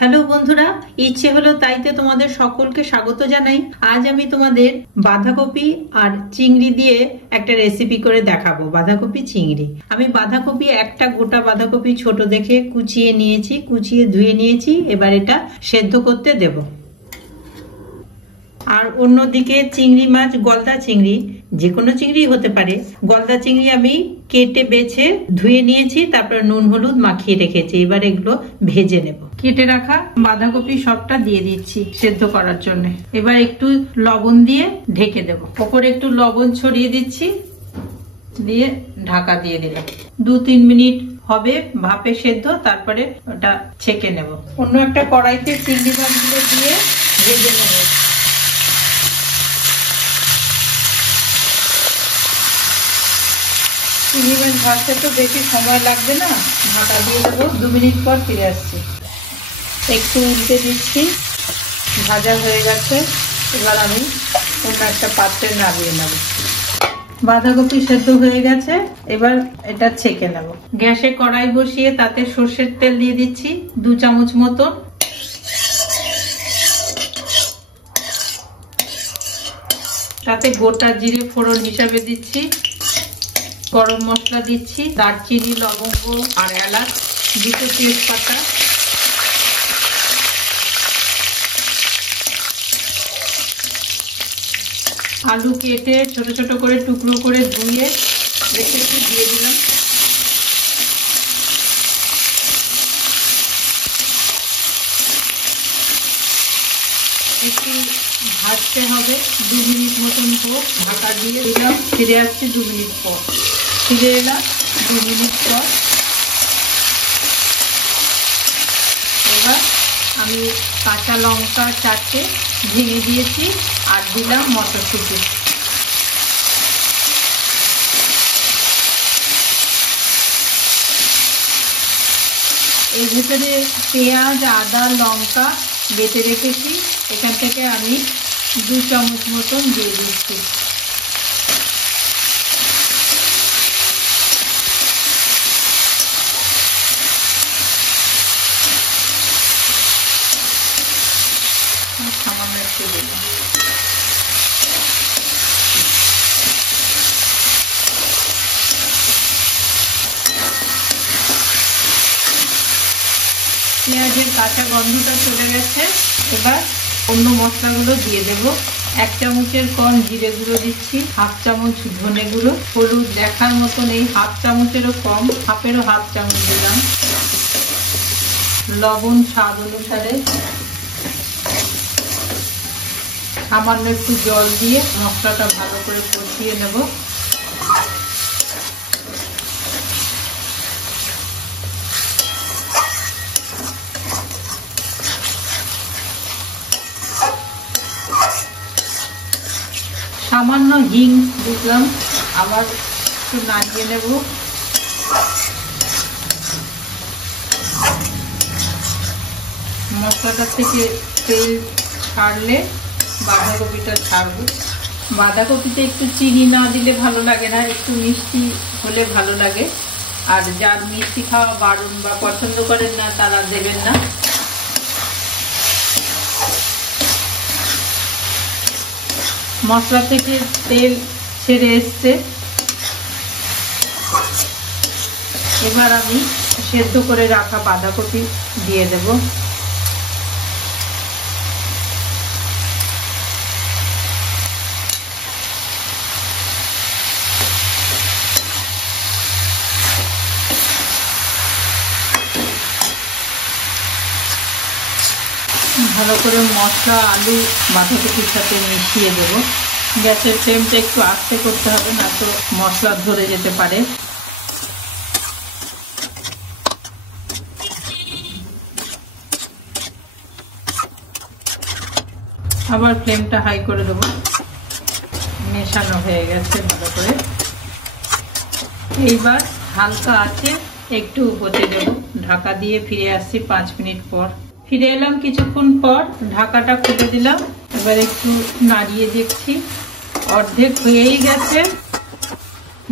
Hello বন্ধুরা, ইচ্ছে হলো তাইতে তোমাদের সকলকে স্বাগত জানাই। আজ আমি তোমাদের বাঁধাকপি আর চিংড়ি দিয়ে একটা রেসিপি করে দেখাবো। বাঁধাকপি চিংড়ি। আমি বাঁধাকপি একটা গোটা বাঁধাকপি ছোট দেখে কুচিয়ে নিয়েছি, কুচিয়ে ধুয়ে নিয়েছি। এবার এটা সেদ্ধ করতে দেব। আর অন্যদিকে চিংড়ি মাছ, গলদা চিংড়ি, যে কোনো চিংড়ি হতে পারে, গলদা চিংড়ি আমি কেটে বেছে ধুয়ে নিয়েছি, তারপর নুন হলুদ মাখিয়ে রেখেছি। এবার এগুলো ভেজে নেব। কেটে রাখা বাঁধাকপি সবটা দিয়ে দিচ্ছি সেদ্ধ করার জন্য। এবার একটু লবণ দিয়ে ঢেকে দেব। ওপরে একটু লবণ ছড়িয়ে দিচ্ছি, দিয়ে ঢাকা দিয়ে দিলাম। 2-3 মিনিট হবে ভাপে সেদ্ধ, তারপরে ওটা ছেঁকে নেব। অন্য একটা কড়াইতে চিংড়ি মাছগুলো দিয়ে ভেজে নেব। চিংড়ি মাছ ভাজতে তো বেশি সময় লাগবে না, ঢাকা দিয়ে দেবো। 2 মিনিট পর ফিরে আসছি। একটু উল্টে দিচ্ছি, ভাজা হয়ে গেছে। এবার আমি অন্য একটা পাত্রে নামিয়ে নেব। বাঁধাকপি সেদ্ধ হয়ে গেছে, এবার এটা ছেঁকে নেব। গ্যাসে কড়াই বসিয়ে তাতে সর্ষের তেল দিয়ে দিচ্ছি 2 চামচ মতো। তাতে গোটা জিরে ফোড়ন হিসাবে দিচ্ছি, গরম মশলা দিচ্ছি, দারচিনি, লবঙ্গ আর এলাচ, 2টো তেজপাতা, আলু কেটে ছোট ছোট করে টুকরো করে ধুয়ে রেখেছি, দিয়ে দিলাম। একটু ভাজতে হবে, 2 মিনিট মতন হোক, ঢাকা দিয়ে দিলাম। ফিরে আসছি 2 মিনিট পর। ফিরে এলাম 2 মিনিট পর। এবার আমি কাঁচা লঙ্কা 4টে ভেঙে দিয়েছি আর দিলাম মটরশুঁটি। এর ভিতরে পেঁয়াজ, আদা, লঙ্কা বেটে রেখেছি, এখান থেকে আমি 2 চামচ মতন দিয়ে দিচ্ছি। সামান্য একটু দিলাম। পেঁয়াজের কাঁচা গন্ধটা চলে গেছে। এবার অন্য মশলাগুলো দিয়ে দেব। 1 চামচের কম জিরে গুঁড়ো দিচ্ছি, 1/2 চামচ ধনে গুঁড়ো, হলুদ দেখার মতন এই 1/2 চামচেরও কম, হাফেরও 1/2 চামচ দিলাম, লবণ স্বাদ অনুসারে, সামান্য একটু জল দিয়ে মশলাটা ভালো করে কষিয়ে নেব। সামান্য হিং দিলাম, আবার একটু নাড়িয়ে নেব। মশলাটা থেকে তেল ছাড়লে বাঁধাকপিটা ছাড়বো। বাঁধাকপিতে একটু চিনি না দিলে ভালো লাগে না, একটু মিষ্টি হলে ভালো লাগে। আর যার মিষ্টি খাওয়া বারণ বা পছন্দ করেন না তারা দেবেন না। মশলা থেকে তেল ছেড়ে এসছে। এবার আমি সেদ্ধ করে রাখা বাঁধাকপি দিয়ে দেব। ভালো করে মশলা, আলু বাঁধাকপির সাথে মিশিয়ে দেব। গ্যাসের ফ্লেমটা একটু আস্তে করতে হবে, না তো মশলা ধরে যেতে পারে। আবার ফ্লেমটা হাই করে দেব। মেশানো হয়ে গেছে ভালো করে। এইবার হালকা আছে একটু হতে দেব। ঢাকা দিয়ে ফিরে আসছি 5 মিনিট পর। ফিরে এলাম কিছুক্ষণ পর, ঢাকাটা খুলে দিলাম। এবার একটু নাড়িয়ে দেখছি, অর্ধেক হয়েই গেছে।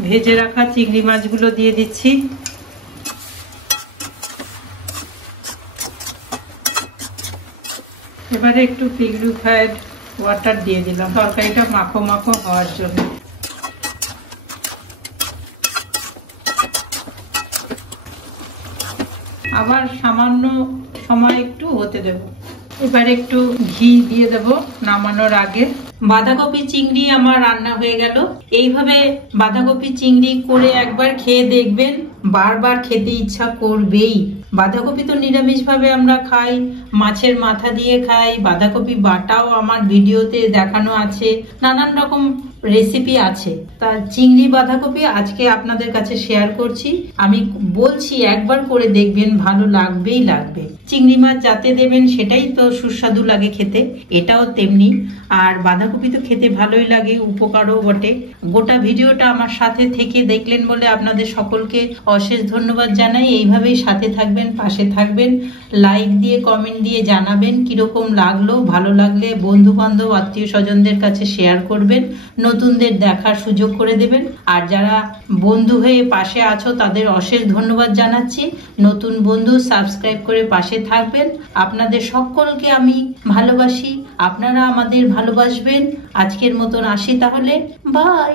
ভেজে রাখা চিংড়ি মাছগুলো দিয়ে দিচ্ছি। এবারে একটু পিউরিফাইড ওয়াটার দিয়ে দিলাম তরকারিটা মাখো মাখো হওয়ার জন্য। আবার সামান্য সময় একটু হতে দেব। এবার একটু ঘি দিয়ে দেব নামানোর আগে। বাঁধাকপি চিংড়ি আমার রান্না হয়ে গেল। এইভাবে বাঁধাকপি চিংড়ি করে একবার খেয়ে দেখবেন, বারবার খেতে ইচ্ছা করবেই। বাঁধাকপি তো নিরামিষ ভাবে আমরা খাই, মাছের মাথা দিয়ে খাই, বাঁধাকপি বাটাও আমার ভিডিওতে দেখানো আছে, নানান রকম রেসিপি আছে। তা চিংড়ি বাঁধাকপি আজকে আপনাদের কাছে শেয়ার করছি। আমি বলছি একবার করে দেখবেন, ভালো লাগবেই লাগবে। চিংড়ি মাছ যাতে দেবেন সেটাই তো সুস্বাদু লাগে খেতে, এটাও তেমনি। আর বাঁধাকপি তো খেতে ভালোই লাগে, উপকারও বটে। গোটা ভিডিওটা আমার সাথে থেকে দেখলেন বলে আপনাদের সকলকে অশেষ ধন্যবাদ জানাই। এইভাবেই সাথে থাকবেন, পাশে থাকবেন, লাইক দিয়ে কমেন্ট দিয়ে জানাবেন কিরকম লাগলো। ভালো লাগলে বন্ধু বান্ধব আত্মীয় স্বজনদের কাছে শেয়ার করবেন, নতুনদের দেখার সুযোগ করে দেবেন। আর যারা বন্ধু হয়ে পাশে আছো তাদের অশেষ ধন্যবাদ জানাচ্ছি। নতুন বন্ধু সাবস্ক্রাইব করে পাশে থাকবেন। আপনাদের সকলকে আমি ভালোবাসি, আপনারা আমাদের ভালোবাসবেন। আজকের মতন আসি তাহলে, বাই।